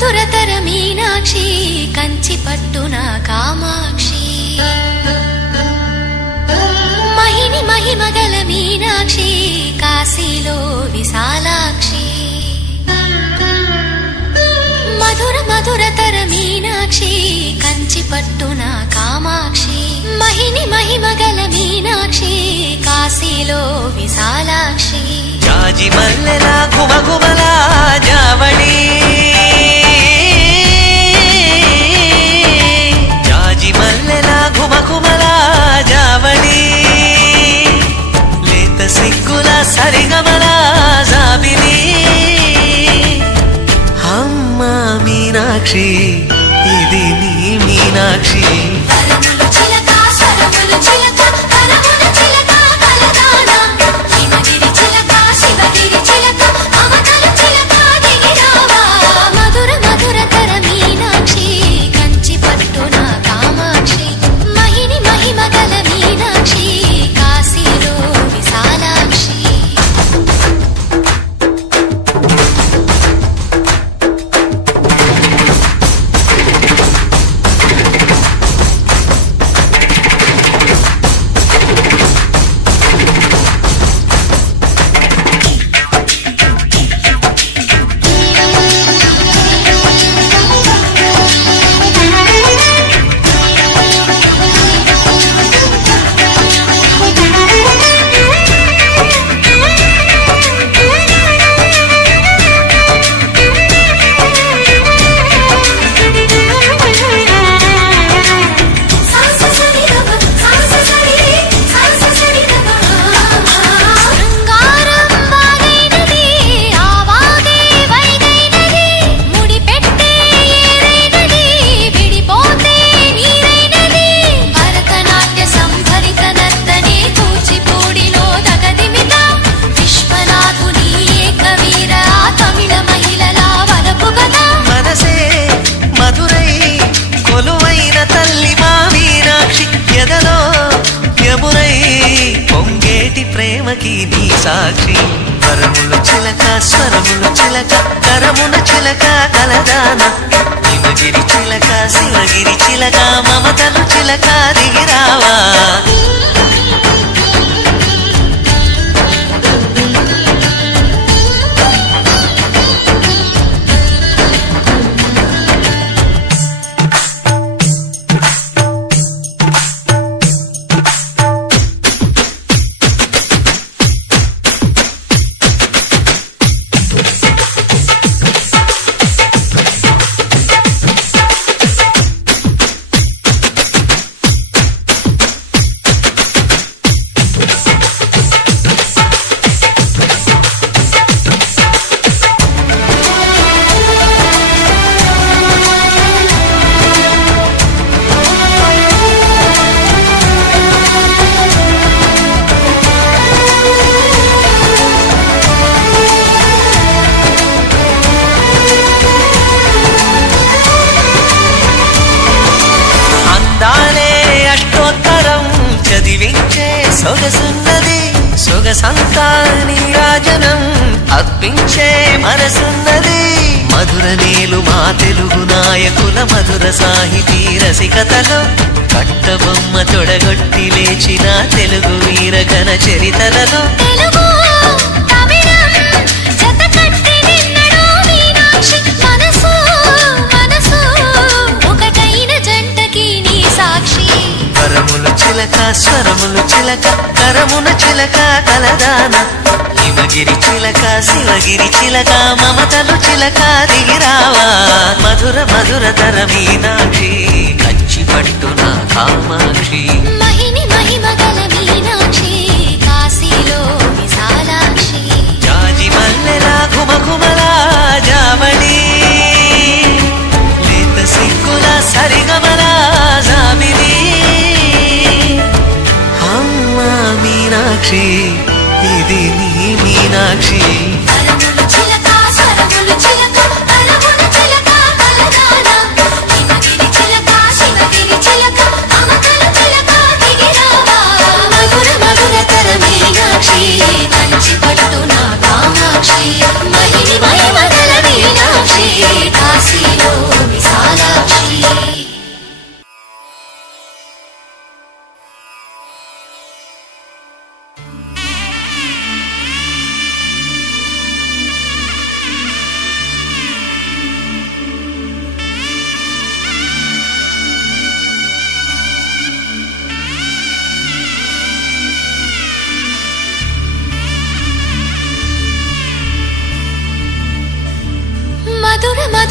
మధురతర మీనాక్షి కంచి పట్టున కామాక్షి మహిని మహిమగల మీనాక్షి కాశీలో విశాలాక్షి మధుర మధురతర మీనాక్షి కంచి పట్టున కామాక్షి మహిని మహిమగల మీనాక్షి కాశీలో విశాలాక్షి జాజి మల్లెల గుమగుమల జావళి జాజి మల్లెల గుమగుమల జావళి లేత సిగ్గుల సరిగమల జాబిలి అమ్మ మీనాక్షి ఇది నీ మీనాక్షి ప్రేమకి నీ సాక్షి వరములు చిలక స్వరములు చిలక కరమున చిలక కలదాన హిమగిరి చిలక శివగిరి చిలక మమతలు చిలక దిగిరావా సొగసున్నది సొగసంతా నీరాజనం అర్పించే మనసున్నది మధుర నేలు మా తెలుగు నాయకుల మధుర సాహితీ రసికతలో కట్టబొమ్మ తొడగొట్టి లేచిన తెలుగు వీరగణ చరితలలో వరములు చిలక స్వరములు చిలక కరమున చిలక కలదాన హిమగిరి చిలక శివగిరి చిలక మమతలు చిలక దిగిరావా మధుర మధురతర మీనాక్షి కంచి పట్టున కామాక్షి మహిని మహిమగల మీనాక్షి కాశీలో విశాలాక్షి జాజి మల్లెల గుమగుమల జావళి లేత సిగ్గుల సరిగమల జాబిలి అమ్మ మీనాక్షి ఇది నీ మీనాక్షి వరములు చిలక స్వరములు చిలక కరమున చిలక కలదాన హిమగిరి చిలక శివగిరి చిలక మమతలు చిలక దిగిరావా మధుర మధురతర మీనాక్షి కంచి పట్టున కామాక్షి మహిని మహిమగల మీనాక్షి కాశీ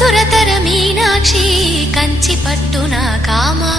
మధురతర మీనాక్షి కంచి పట్టున కామాక్షి